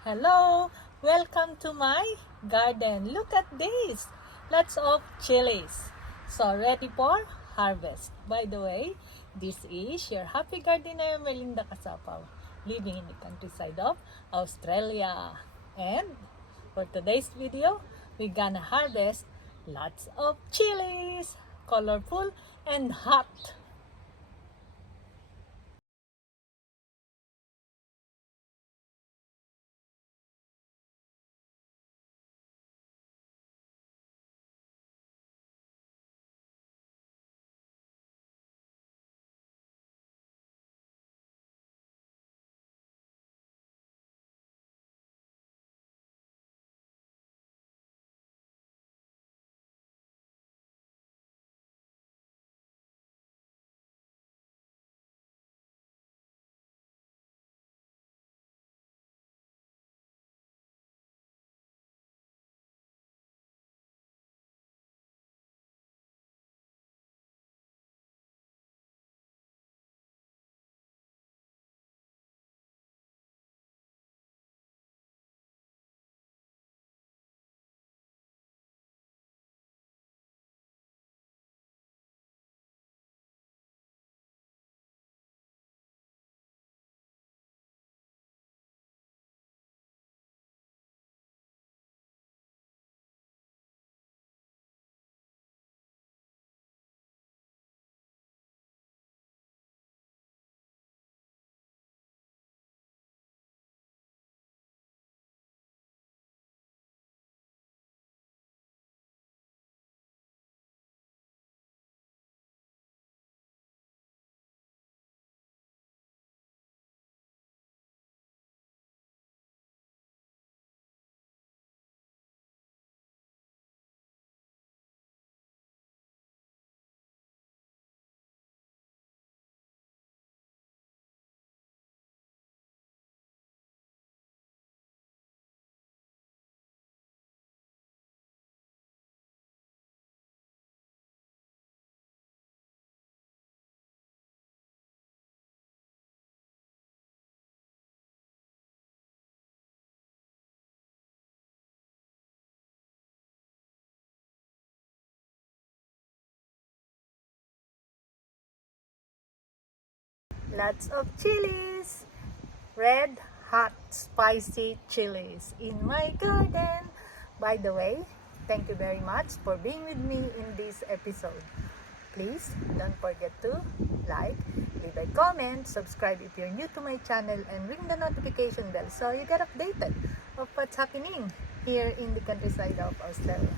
Hello! Welcome to my garden. Look at this! Lots of chilies. So, ready for harvest. By the way, this is your happy gardener, Melinda Kasapaw, living in the countryside of Australia. And for today's video, we're gonna harvest lots of chilies, colorful and hot. Lots of chilies. Red, hot, spicy chilies in my garden. By the way, thank you very much for being with me in this episode. Please don't forget to like, leave a comment, subscribe if you're new to my channel, and ring the notification bell so you get updated of what's happening here in the countryside of Australia.